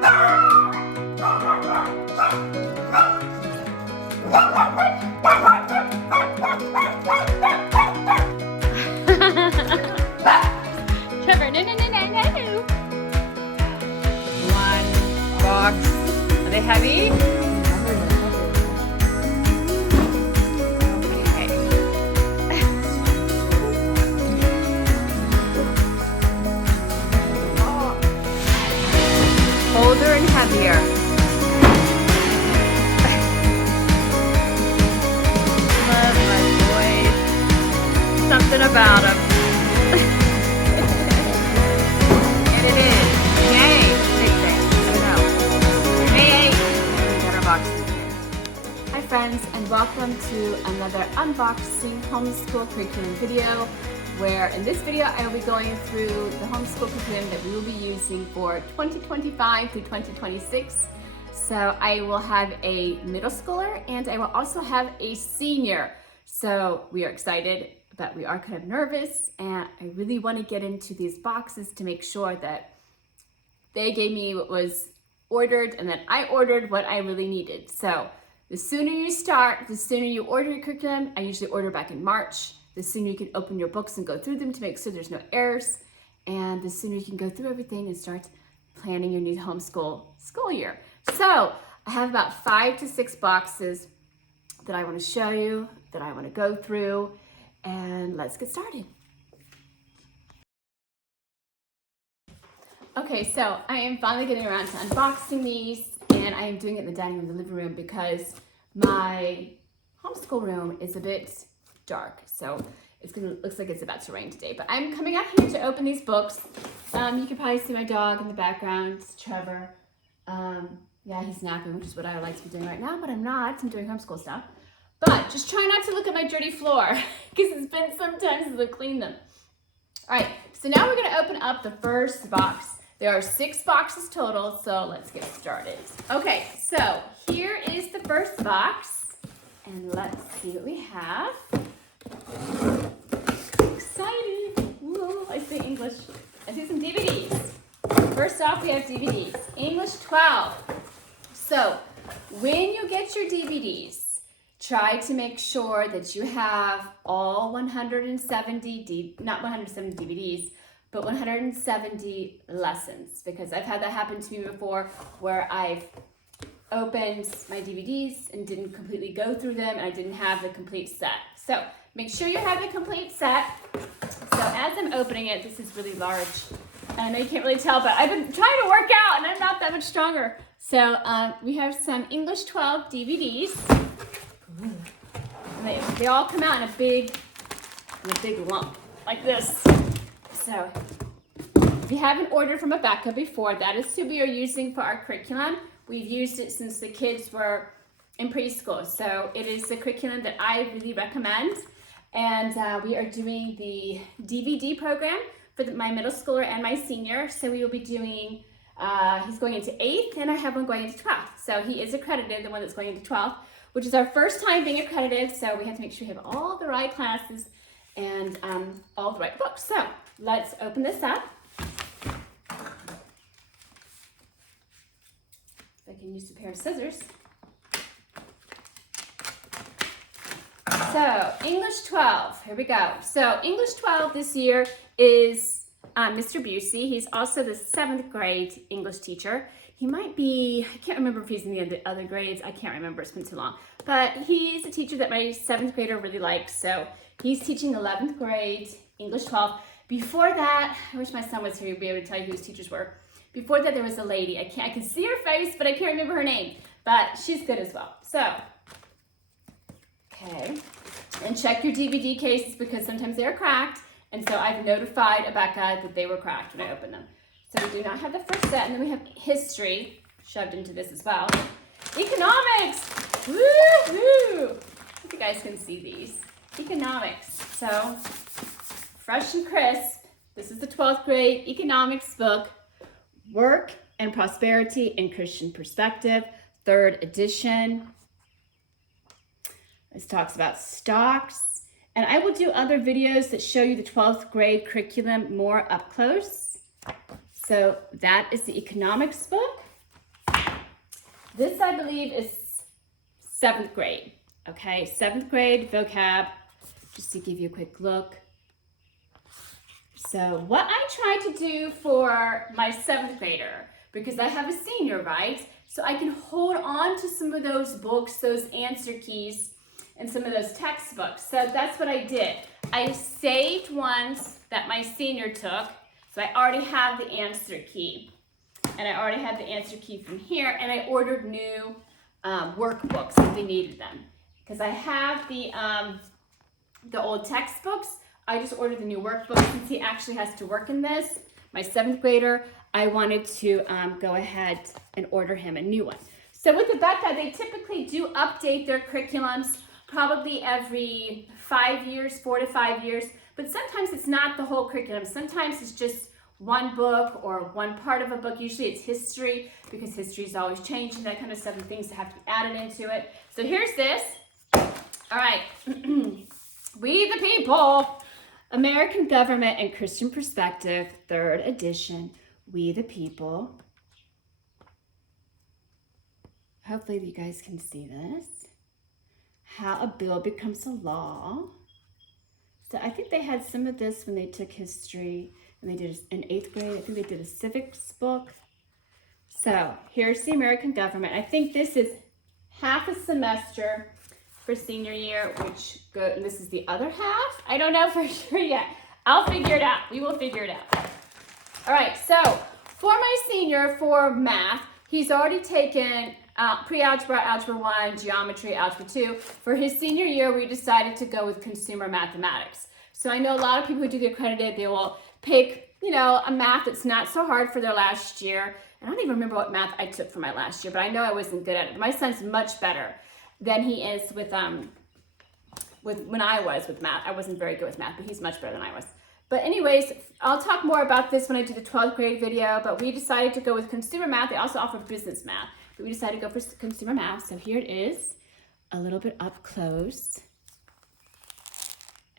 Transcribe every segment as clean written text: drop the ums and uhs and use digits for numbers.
Trevor, no, no, no, no, no. One box. Are they heavy? Older and heavier. Love my boys. Something about them. And it is. Yay. Big thing. I know. Yay. We got our boxes here. Hi friends, and welcome to another unboxing homeschool curriculum video, where in this video I will be going through the homeschool curriculum that we will be using for 2025 through 2026. So I will have a middle schooler and I will also have a senior. So we are excited, but we are kind of nervous, and I really want to get into these boxes to make sure that they gave me what was ordered and that I ordered what I really needed. So the sooner you start, the sooner you order your curriculum. I usually order back in March. The sooner you can open your books and go through them to make sure there's no errors, and the sooner you can go through everything and start planning your new homeschool school year. So I have about 5 to 6 boxes that I want to show you, that I want to go through, and let's get started. Okay, so I am finally getting around to unboxing these, and I am doing it in the dining room, the living room, because my homeschool room is a bit dark, so looks like it's about to rain today. But I'm coming out here to open these books. You can probably see my dog in the background. It's Trevor. Yeah, he's napping, which is what I like to be doing right now, but I'm not. I'm doing homeschool stuff. But just try not to look at my dirty floor, because it's been some time since I've cleaned them. All right, so now we're gonna open up the first box. There are 6 boxes total, so let's get started. Okay, so here is the first box, and let's see what we have. Excited! Whoa, I say English. I see some DVDs. First off, we have DVDs. English 12. So when you get your DVDs, try to make sure that you have all 170, not 170 DVDs, but 170 lessons, because I've had that happen to me before where I've opened my DVDs and didn't completely go through them, and I didn't have the complete set. So make sure you have the complete set. So as I'm opening it, this is really large. And I know you can't really tell, but I've been trying to work out and I'm not that much stronger. So we have some English 12 DVDs. And they all come out in a big lump like this. So if you haven't ordered from Rebecca before, that is who we are using for our curriculum. We've used it since the kids were in preschool. So it is the curriculum that I really recommend. And we are doing the DVD program for my middle schooler and my senior. So we will be doing, he's going into 8th and I have one going into 12th. So he is accredited, the one that's going into 12th, which is our first time being accredited. So we have to make sure we have all the right classes and all the right books. So let's open this up. If I can use a pair of scissors. So English 12, here we go. So English 12 this year is Mr. Busey. He's also the 7th grade English teacher. He might be, I can't remember if he's in the other grades. I can't remember, it's been too long. But he's a teacher that my 7th grader really likes. So he's teaching 11th grade English 12. Before that, I wish my son was here to be able to tell you who his teachers were. Before that, there was a lady. I can see her face, but I can't remember her name. But she's good as well. So, okay. And check your DVD cases, because sometimes they are cracked. And so I've notified Rebecca that they were cracked when I opened them. So we do not have the first set. And then we have history shoved into this as well. Economics! Woo-hoo! Hope you guys can see these. Economics. So, fresh and crisp. This is the 12th grade economics book. Work and Prosperity in Christian Perspective, 3rd edition. This talks about stocks. And I will do other videos that show you the 12th grade curriculum more up close. So that is the economics book. This, I believe, is 7th grade. Okay, 7th grade vocab, just to give you a quick look. So what I try to do for my 7th grader, because I have a senior, right? So I can hold on to some of those books, those answer keys, and some of those textbooks. So that's what I did. I saved ones that my senior took, so I already have the answer key. And I already have the answer key from here, and I ordered new workbooks if they needed them. Because I have the old textbooks, I just ordered the new workbook. Since he actually has to work in this, my 7th grader, I wanted to go ahead and order him a new one. So with Rebecca, they typically do update their curriculums probably every 5 years, 4 to 5 years, but sometimes it's not the whole curriculum. Sometimes it's just one book or one part of a book. Usually it's history, because history is always changing, that kind of stuff, and things that have to be added into it. So here's this. All right. We the People, American Government and Christian Perspective, 3rd edition, We the People. Hopefully you guys can see this. How a bill becomes a law. So I think they had some of this when they took history, and they did in 8th grade. I think they did a civics book. So here's the American Government. I think this is half a semester for senior year, and this is the other half. I don't know for sure yet. I'll figure it out. We will figure it out. All right, so for my senior, for math, he's already taken pre-algebra, algebra 1, geometry, algebra 2. For his senior year, we decided to go with consumer mathematics. So I know a lot of people who do the accredited, they will pick, a math that's not so hard for their last year. I don't even remember what math I took for my last year, but I know I wasn't good at it. My son's much better than he is with when I was with math. I wasn't very good with math, but he's much better than I was. But anyways, I'll talk more about this when I do the 12th grade video, but we decided to go with consumer math. They also offer business math, but we decided to go for consumer math. So here it is, a little bit up close.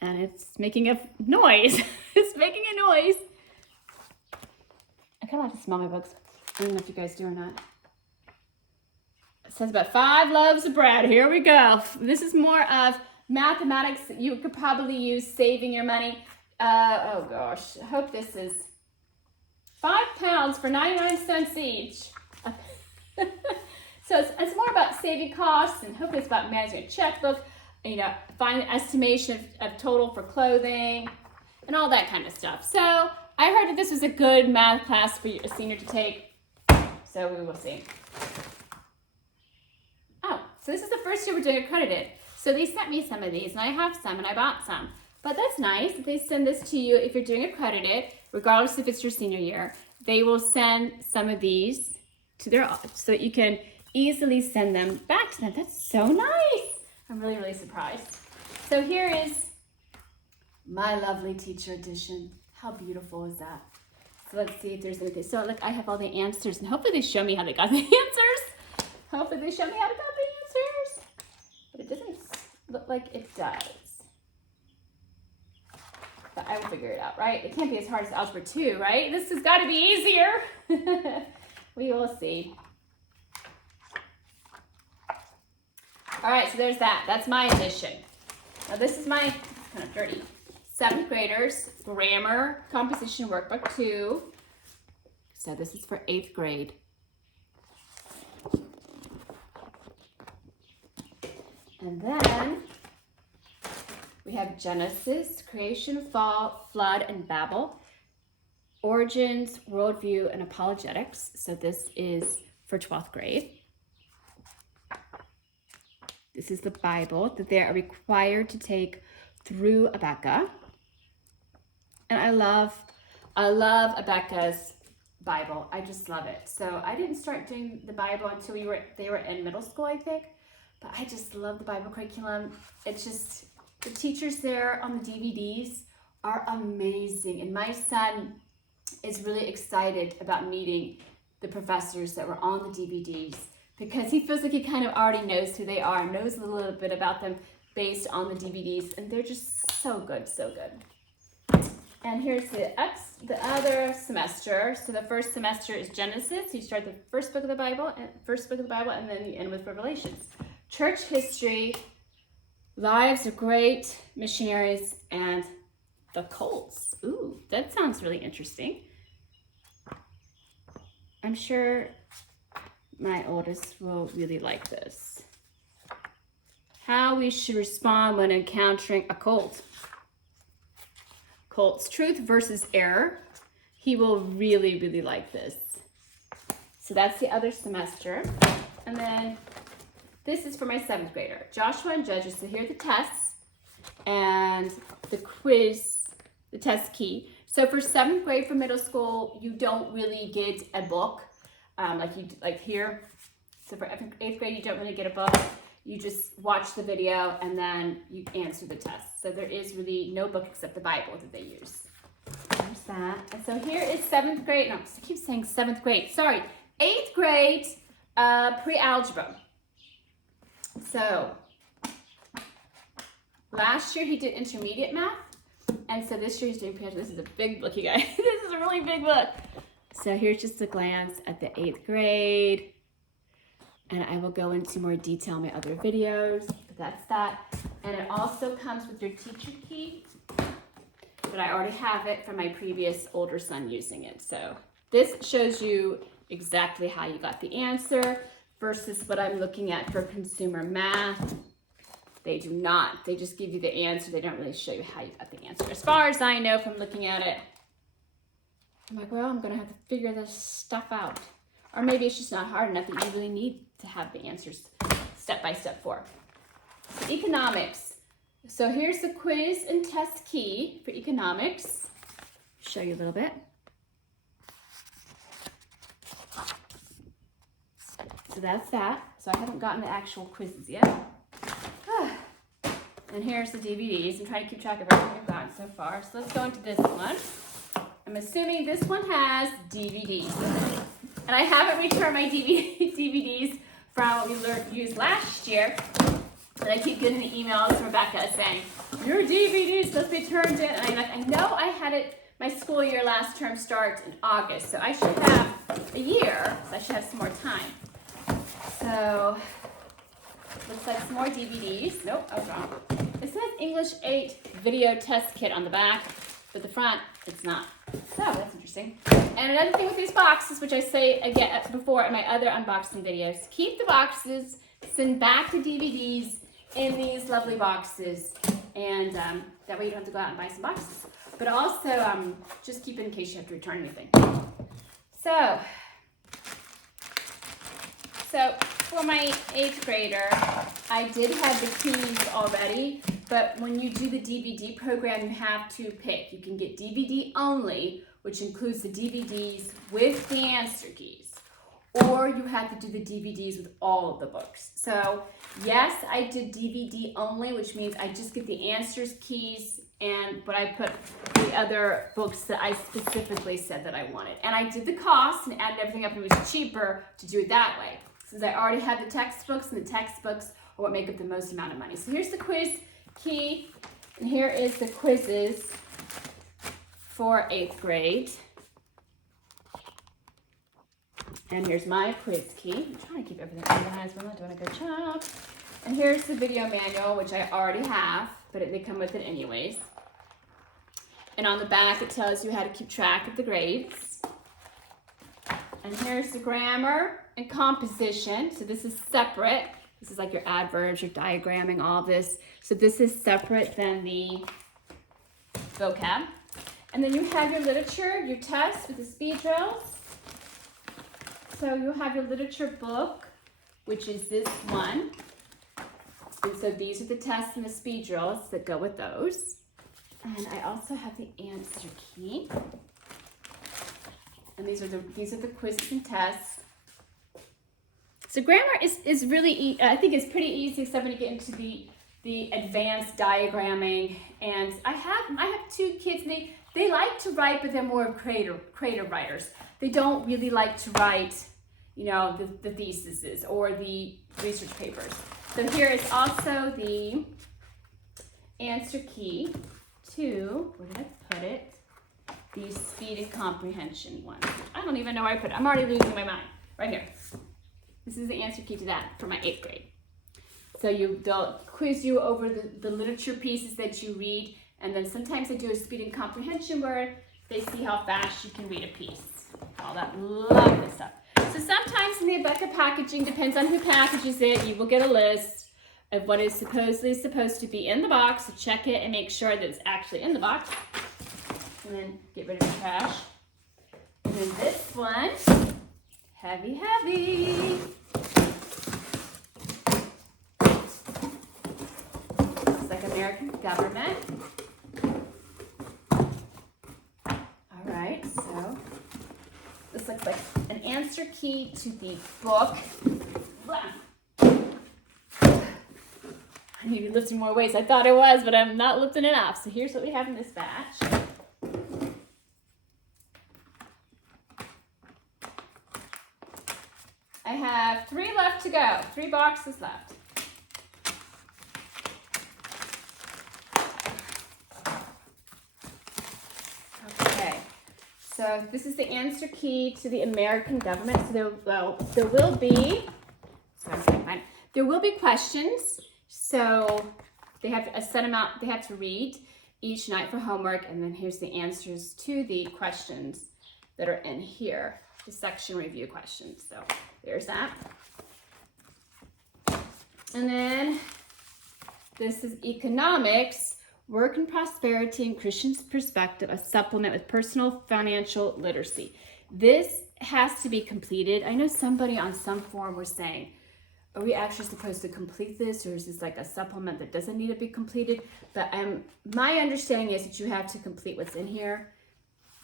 And it's making a noise. It's making a noise. I kind of like to smell my books. I don't know if you guys do or not. It says about 5 loaves of bread. Here we go. This is more of mathematics. You could probably use saving your money. Oh gosh, I hope this is 5 pounds for 99 cents each. So it's more about saving costs, and hopefully it's about managing a checkbook, find an estimation of total for clothing and all that kind of stuff. So I heard that this was a good math class for a senior to take, so we will see. Oh, so this is the first year we're doing accredited. So they sent me some of these, and I have some, and I bought some. But that's nice. They send this to you if you're doing accredited, regardless if it's your senior year. They will send some of these to their office so that you can easily send them back to them. That's so nice. I'm really, really surprised. So here is my lovely teacher edition. How beautiful is that? So let's see if there's anything. So look, I have all the answers, and hopefully they show me how they got the answers. Hopefully they show me how they got the answers. But it doesn't look like it does. But I will figure it out, right? It can't be as hard as algebra 2, right? This has got to be easier. We will see. All right, so there's that. That's my edition. Now this is my kind of dirty 7th graders grammar composition workbook 2. So this is for 8th grade. And then we have Genesis, creation, fall, flood, and Babel, origins, worldview, and apologetics. So this is for 12th grade. This is the Bible that they are required to take through Rebecca. And I love Rebecca's Bible. I just love it. So I didn't start doing the Bible until they were in middle school, I think. But I just love the Bible curriculum. It's just, the teachers there on the DVDs are amazing. And my son is really excited about meeting the professors that were on the DVDs, because he feels like he kind of already knows who they are, knows a little bit about them based on the DVDs. And they're just so good, so good. And here's the the other semester. So the first semester is Genesis. You start the first book of the Bible, and then you end with Revelations. Church history, lives of great missionaries, and the cults. Ooh, that sounds really interesting. I'm sure my oldest will really like this. How we should respond when encountering a cult. Cults, truth versus error. He will really, really like this. So that's the other semester. And then this is for my 7th grader. Joshua and Judges. So here are the tests and the quiz, the test key. So for 7th grade, for middle school, you don't really get a book like here. So for 8th grade, you don't really get a book. You just watch the video and then you answer the test. So there is really no book except the Bible that they use. There's that. And so here is 7th grade. No, I keep saying 7th grade. Sorry, 8th grade pre-algebra. So last year he did intermediate math. And so this year he's doing pre-algebra. This is a big book, you guys. This is a really big book. So here's just a glance at the 8th grade. And I will go into more detail in my other videos, but that's that. And it also comes with your teacher key, but I already have it from my previous older son using it. So this shows you exactly how you got the answer versus what I'm looking at for consumer math. They do not. They just give you the answer. They don't really show you how you got the answer. As far as I know from looking at it, I'm like, well, I'm going to have to figure this stuff out. Or maybe it's just not hard enough that you really need to have the answers step by step for. So economics. So here's the quiz and test key for economics. Show you a little bit. So that's that. So I haven't gotten the actual quizzes yet. And here's the DVDs. I'm trying to keep track of everything I've gotten so far. So let's go into this one. I'm assuming this one has DVDs. And I haven't returned my DVDs from what we used last year. And I keep getting the emails from Rebecca saying, your DVDs must be turned in. And I'm like, I know I had it, my school year last term starts in August. So I should have a year. So I should have some more time. So, looks like some more DVDs. Nope, I was wrong. It says English 8 video test kit on the back, but the front, it's not. So that's interesting. And another thing with these boxes, which I say again before in my other unboxing videos, keep the boxes, send back the DVDs in these lovely boxes, and that way you don't have to go out and buy some boxes. But also, just keep it in case you have to return anything. So for my 8th grader, I did have the keys already, but when you do the DVD program, you have to pick. You can get DVD only, which includes the DVDs with the answer keys, or you have to do the DVDs with all of the books. So yes, I did DVD only, which means I just get the answers keys, but I put the other books that I specifically said that I wanted. And I did the cost and added everything up, and it was cheaper to do it that way, since I already had the textbooks, and the textbooks are what make up the most amount of money. So here's the quiz key, and here is the quizzes for 8th grade. And here's my quiz key. I'm trying to keep everything organized, but I'm not doing a good job. And here's the video manual, which I already have, but they come with it anyways. And on the back, it tells you how to keep track of the grades. And here's the grammar and composition. So this is separate. This is like your adverbs, your diagramming, all this. So this is separate than the vocab. And then you have your literature, your tests with the speed drills. So you'll have your literature book, which is this one. And so these are the tests and the speed drills that go with those. And I also have the answer key. And these are the quizzes and tests. So grammar is really, I think it's pretty easy, except when you get into the advanced diagramming. And I have 2 kids, and they like to write, but they're more creative writers. They don't really like to write, you know, the theses or the research papers. So here is also the answer key to, where did I put it? the speed and comprehension one. I don't even know where I put it. I'm already losing my mind. Right here. This is the answer key to that for my 8th grade. So they'll quiz you over the literature pieces that you read, and then sometimes they do a speed and comprehension where they see how fast you can read a piece. All that lovely stuff. So sometimes in the Abeka packaging, depends on who packages it, you will get a list of what is supposedly supposed to be in the box. So check it and make sure that it's actually in the box. And then get rid of the trash. And then this one, heavy, heavy. It's like American government. All right, so this looks like an answer key to the book. I need to be lifting more weights. I thought I was, but I'm not lifting enough. So here's what we have in this batch. I have 3 left to go. 3 boxes left. Okay. So this is the answer key to the American government. So there will be questions. So they have a set amount they have to read each night for homework, and then here's the answers to the questions that are in here, the section review questions. So there's that. And then this is economics, work and prosperity and Christian perspective, a supplement with personal financial literacy. This has to be completed. I know somebody on some forum was saying, are we actually supposed to complete this, or is this like a supplement that doesn't need to be completed? But my understanding is that you have to complete what's in here.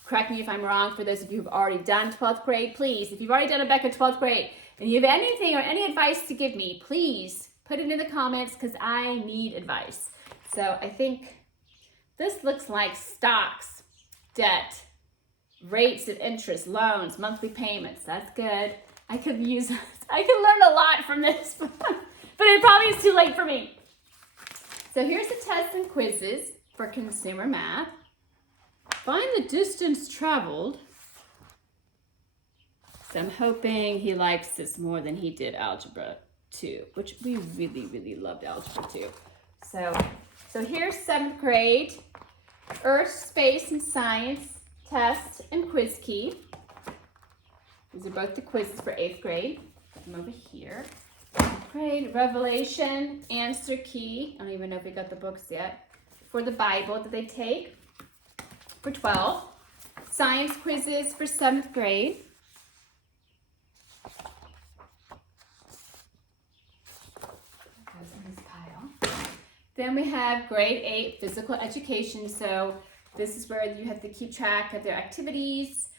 Correct me if I'm wrong. For those of you who've already done 12th grade, please, if you've already done Abeka 12th grade and you have anything or any advice to give me, please put it in the comments because I need advice. So I think this looks like stocks, debt, rates of interest, loans, monthly payments. That's good. I could learn a lot from this, but it probably is too late for me. So here's the tests and quizzes for consumer math. Find the distance traveled. So I'm hoping he likes this more than he did Algebra 2, which we really, really loved Algebra 2. So here's 7th grade, Earth, Space, and Science test and quiz key. These are both the quizzes for 8th grade. Put them over here. 8th grade, Revelation, answer key. I don't even know if we got the books yet. For the Bible that they take for 12. Science quizzes for 7th grade. Goes in this pile. Then we have grade 8 physical education. So this is where you have to keep track of their activities,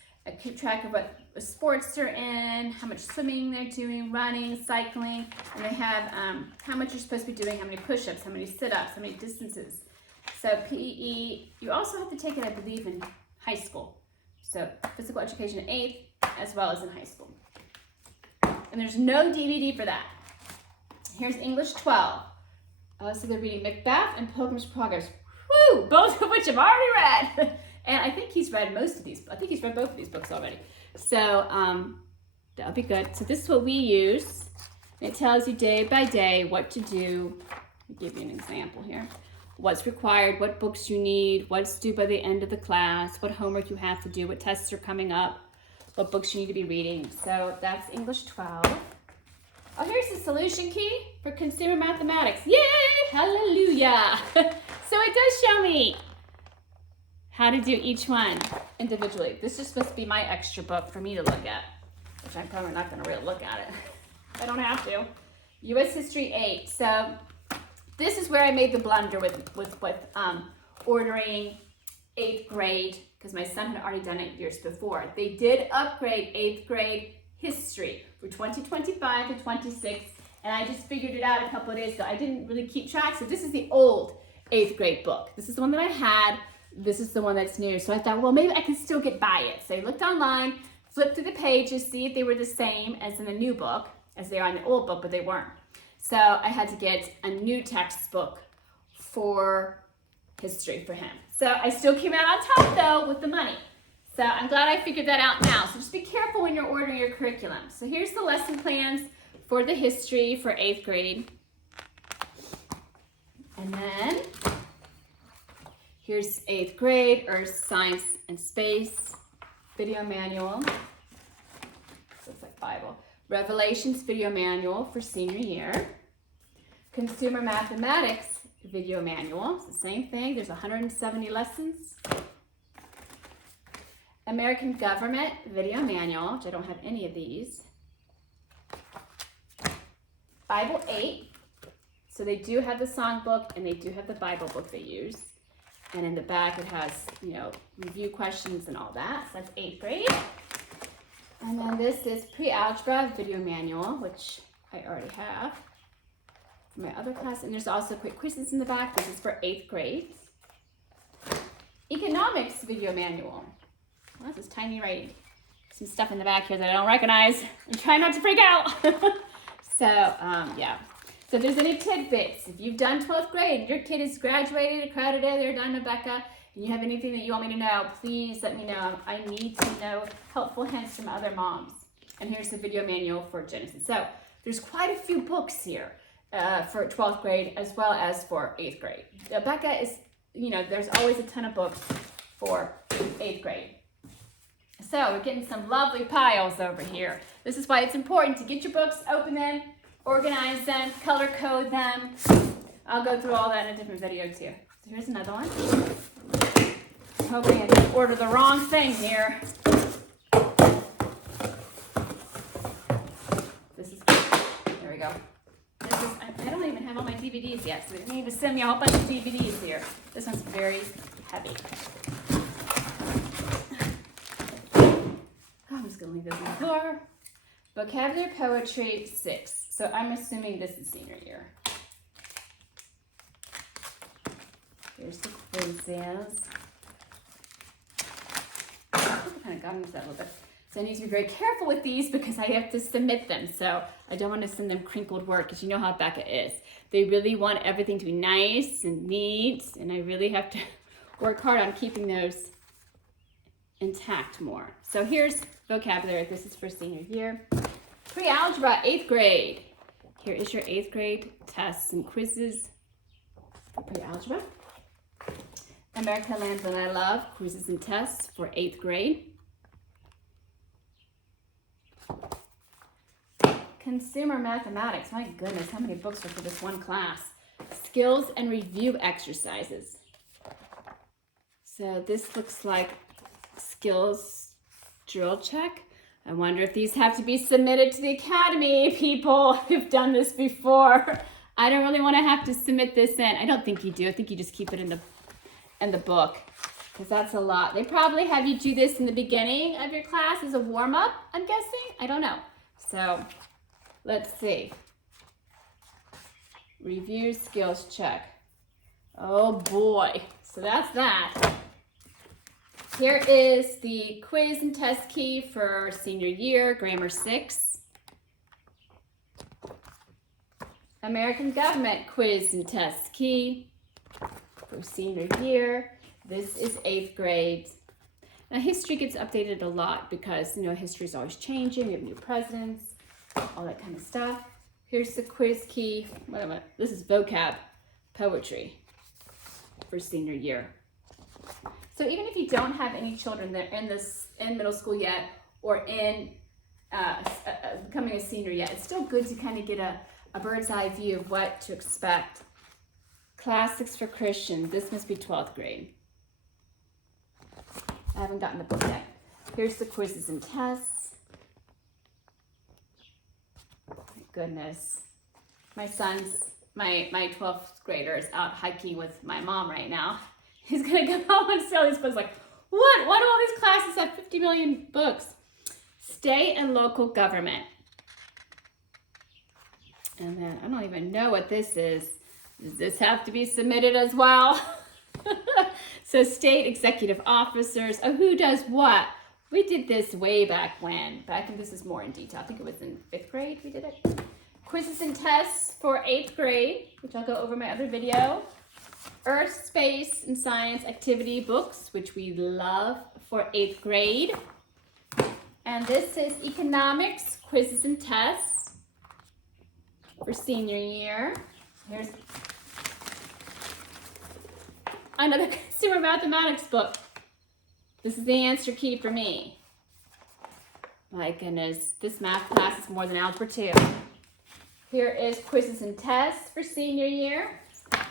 keep track of what sports they're in, how much swimming they're doing, running, cycling, and they have how much you're supposed to be doing, how many push-ups, how many sit-ups, how many distances. So PE, you also have to take it, I believe, in high school. So physical education in 8th as well as in high school. And there's no DVD for that. Here's English 12. So they're reading Macbeth and Pilgrim's Progress. Woo! Both of which I've already read. And I think he's read most of these. I think he's read both of these books already. So that'll be good. So this is what we use. It tells you day by day what to do. Let me give you an example here. What's required, what books you need, what's due by the end of the class, what homework you have to do, what tests are coming up, what books you need to be reading. So that's English 12. Oh, here's the solution key for consumer mathematics. Yay! Hallelujah! So it does show me how to do each one individually. This is supposed to be my extra book for me to look at, which I'm probably not going to really look at it. I don't have to. U.S. History 8. So this is where I made the blunder with ordering 8th grade, because my son had already done it years before. They did upgrade 8th grade history for 2025 to 26, and I just figured it out a couple of days ago. I didn't really keep track, so this is the old 8th grade book. This is the one that I had. This is the one that's new. So I thought, well, maybe I can still get by it. So I looked online, flipped through the pages, see if they were the same as in the new book, as they are in the old book, but they weren't. So I had to get a new textbook for history for him. So I still came out on top, though, with the money. So I'm glad I figured that out now. So just be careful when you're ordering your curriculum. So here's the lesson plans for the history for 8th grade. And then here's 8th grade, Earth, Science, and Space video manual. Looks like Bible. Revelations video manual for senior year. Consumer Mathematics video manual. It's the same thing. There's 170 lessons. American Government video manual, which I don't have any of these. Bible 8. So they do have the songbook and they do have the Bible book they use. And in the back it has, you know, review questions and all that. So that's 8th grade. And then this is pre-algebra video manual, which I already have for my other class. And there's also quick quizzes in the back. This is for 8th grade. Economics video manual. Well, this is tiny writing. Some stuff in the back here that I don't recognize. I'm trying not to freak out. Yeah. So if there's any tidbits, if you've done 12th grade, your kid is graduated, accredited, they're done, Rebecca, and you have anything that you want me to know, please let me know. I need to know helpful hints from other moms. And here's the video manual for Genesis. So there's quite a few books here for 12th grade as well as for 8th grade. Rebecca is, you know, there's always a ton of books for 8th grade. So we're getting some lovely piles over here. This is why it's important to get your books, open them, organize them, color code them. I'll go through all that in a different video too. So here's another one. I'm hoping I didn't order the wrong thing here. This is, there we go. This is, I don't even have all my DVDs yet, so they need to send me a whole bunch of DVDs here. This one's very heavy. I'm just gonna leave this on the floor. Vocabulary Poetry 6. So I'm assuming this is senior year. Here's the quizzes. I think I kind of got into that a little bit. So I need to be very careful with these because I have to submit them. So I don't want to send them crinkled work because you know how Becca is. They really want everything to be nice and neat, and I really have to work hard on keeping those intact more. So here's vocabulary. This is for senior year. Pre-algebra, 8th grade. Here is your 8th grade tests and quizzes for pre-algebra. America Lands That I Love, quizzes and tests for 8th grade. Consumer Mathematics, my goodness, how many books are for this one class? Skills and review exercises. So this looks like skills drill check. I wonder if these have to be submitted to the academy, people who've done this before. I don't really want to have to submit this in. I don't think you do. I think you just keep it in the book because that's a lot. They probably have you do this in the beginning of your class as a warm-up, I'm guessing. I don't know. So let's see. Review skills check. Oh boy. So that's that. Here is the quiz and test key for senior year, grammar 6. American Government quiz and test key for senior year. This is 8th grade. Now history gets updated a lot because, you know, history is always changing. We have new presidents, all that kind of stuff. Here's the quiz key. Wait a minute. This is vocab poetry for senior year. So even if you don't have any children that are in middle school yet or in becoming a senior yet, it's still good to kind of get a bird's eye view of what to expect. Classics for Christians. This must be 12th grade. I haven't gotten the book yet. Here's the quizzes and tests. My goodness. My 12th grader is out hiking with my mom right now. He's going to come home and see all these books like, what? Why do all these classes have 50 million books? State and local government. And then I don't even know what this is. Does this have to be submitted as well? So state executive officers. Oh, who does what? We did this way back when. But I think this is more in detail. I think it was in 5th grade we did it. Quizzes and tests for 8th grade, which I'll go over in my other video. Earth, space, and science activity books, which we love for 8th grade. And this is economics, quizzes and tests for senior year. Here's another consumer mathematics book. This is the answer key for me. My goodness, this math class is more than Algebra 2. Here is quizzes and tests for senior year.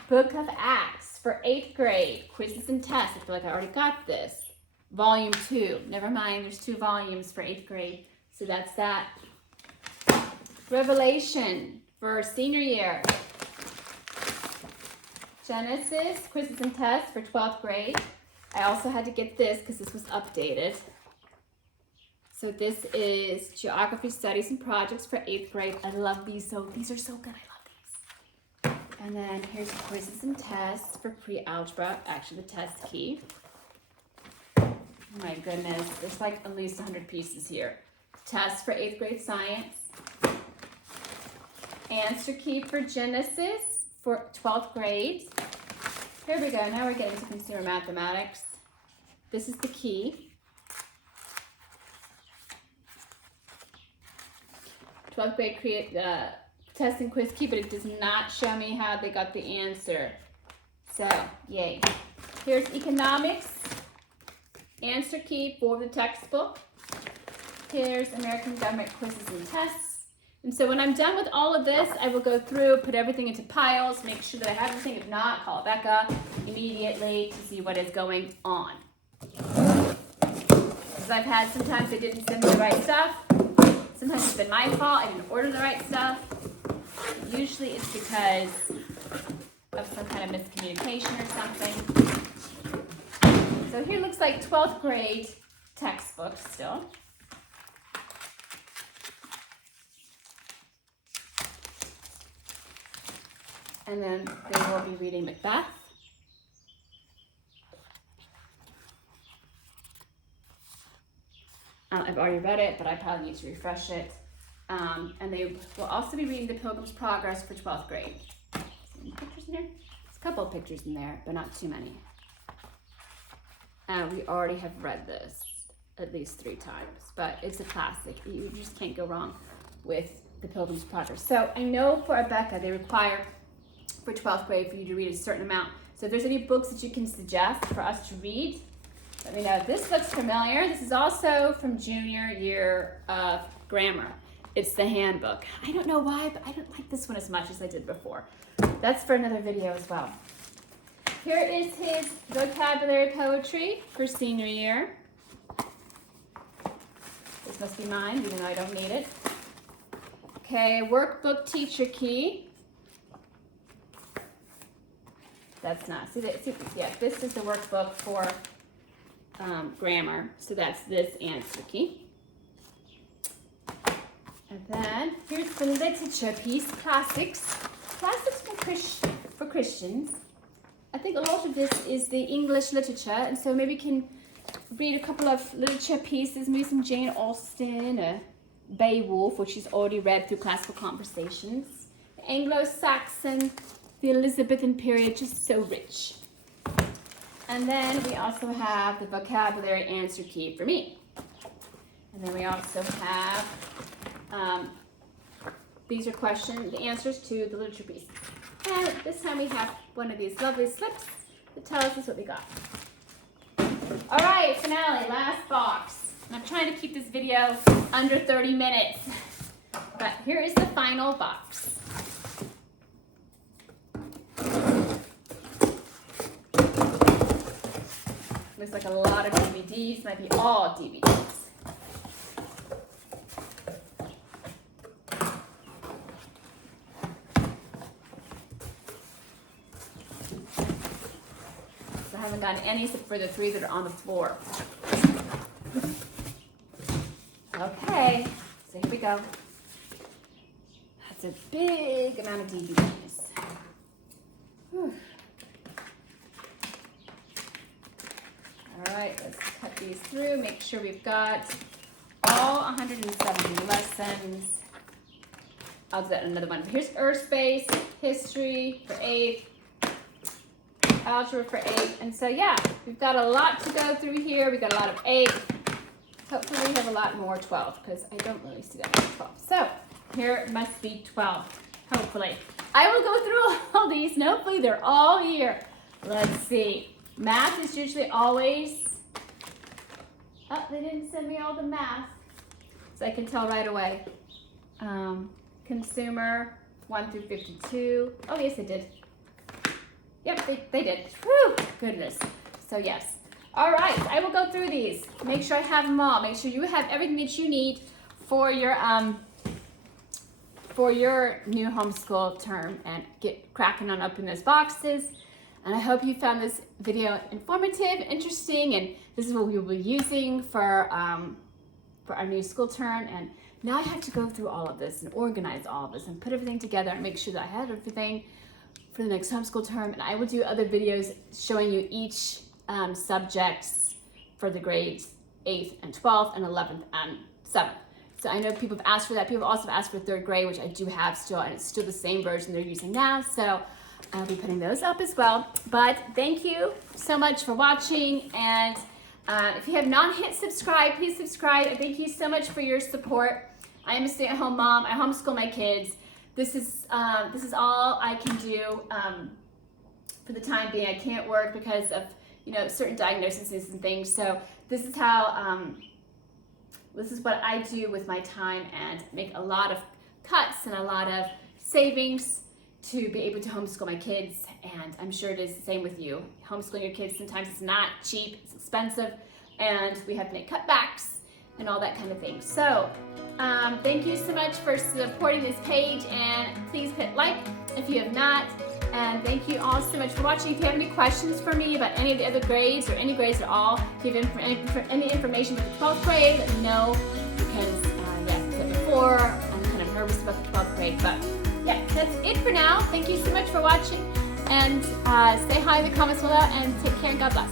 Book of Acts for 8th grade. Quizzes and tests. I feel like I already got this. Volume 2. Never mind, there's 2 volumes for 8th grade. So that's that. Revelation for senior year. Genesis, quizzes and tests for 12th grade. I also had to get this because this was updated. So this is Geography Studies and Projects for 8th grade. I love these. These are so good. I love these. And then here's quizzes and tests for pre-algebra. Actually, the test key. Oh my goodness. There's like at least 100 pieces here. Tests for 8th grade science. Answer key for Genesis for 12th grade. Here we go. Now we're getting to consumer mathematics. This is the key. 12th grade create the test and quiz key, but it does not show me how they got the answer. So, yay. Here's economics. Answer key for the textbook. Here's American government quizzes and tests. And so when I'm done with all of this, I will go through, put everything into piles, make sure that I have everything. If not, call Becca immediately to see what is going on. Because I've had sometimes they didn't send me the right stuff. Sometimes it's been my fault. I didn't order the right stuff. Usually it's because of some kind of miscommunication or something. So here looks like 12th grade textbook still. And then they will be reading Macbeth. I've already read it, but I probably need to refresh it. And they will also be reading The Pilgrim's Progress for 12th grade. Any pictures in here? There's a couple of pictures in there, but not too many. We already have read this at least 3 times, but it's a classic. You just can't go wrong with The Pilgrim's Progress. So I know for Rebecca, they require for 12th grade for you to read a certain amount. So if there's any books that you can suggest for us to read, let me know. This looks familiar. This is also from junior year of grammar. It's the handbook. I don't know why, but I don't like this one as much as I did before. That's for another video as well. Here is his vocabulary poetry for senior year. This must be mine, even though I don't need it. Okay, workbook teacher key. That's not, yeah, this is the workbook for grammar. So that's this answer key. And then here's the literature piece, classics. Classics for Christians. I think a lot of this is the English literature, and so maybe you can read a couple of literature pieces, maybe some Jane Austen, or Beowulf, which she's already read through classical conversations. Anglo-Saxon, the Elizabethan period, just so rich. And then we also have the vocabulary answer key for me. And then we also have, these are questions, the answers to the literature piece. And this time we have one of these lovely slips that tells us what we got. All right, finale, last box. And I'm trying to keep this video under 30 minutes. But here is the final box. Looks like a lot of DVDs, might be all DVDs. So I haven't gotten any except for the 3 that are on the floor. Okay, so here we go. That's a big amount of DVDs. Whew. All right, let's cut these through, make sure we've got all 170 lessons. I'll do that in another one. Here's Earth Space, History for 8th. algebra for 8. And so yeah, we've got a lot to go through here. We've got a lot of 8. Hopefully we have a lot more 12 because I don't really see that much 12. So here must be 12, hopefully. I will go through all these and hopefully they're all here. Let's see. Math is usually always, oh, they didn't send me all the math. So I can tell right away. Consumer 1 through 52. Oh yes, they did. Yep, they did. Whew, goodness. So yes. All right, I will go through these. Make sure I have them all. Make sure you have everything that you need for your new homeschool term, and get cracking on opening those boxes. And I hope you found this video informative, interesting, and this is what we will be using for our new school term. And now I have to go through all of this and organize all of this and put everything together and make sure that I have everything for the next homeschool term. And I will do other videos showing you each subjects for the grades 8th and 12th and 11th and 7th. So I know people have asked for that. People have also asked for 3rd grade, which I do have still, and it's still the same version they're using now. So I'll be putting those up as well. But thank you so much for watching. And if you have not hit subscribe, please subscribe. And thank you so much for your support. I am a stay-at-home mom. I homeschool my kids. This is all I can do for the time being. I can't work because of certain diagnoses and things. So this is how this is what I do with my time, and make a lot of cuts and a lot of savings to be able to homeschool my kids. And I'm sure it is the same with you. Homeschooling your kids, sometimes it's not cheap, it's expensive, and we have to make cutbacks and all that kind of thing. So thank you so much for supporting this page, and please hit like if you have not. And thank you all so much for watching. If you have any questions for me about any of the other grades or any grades at all, if you have any information about the 12th grade, let me know. Because before, I'm kind of nervous about the 12th grade. But yeah, that's it for now. Thank you so much for watching. And stay high in the comments below, and take care and God bless.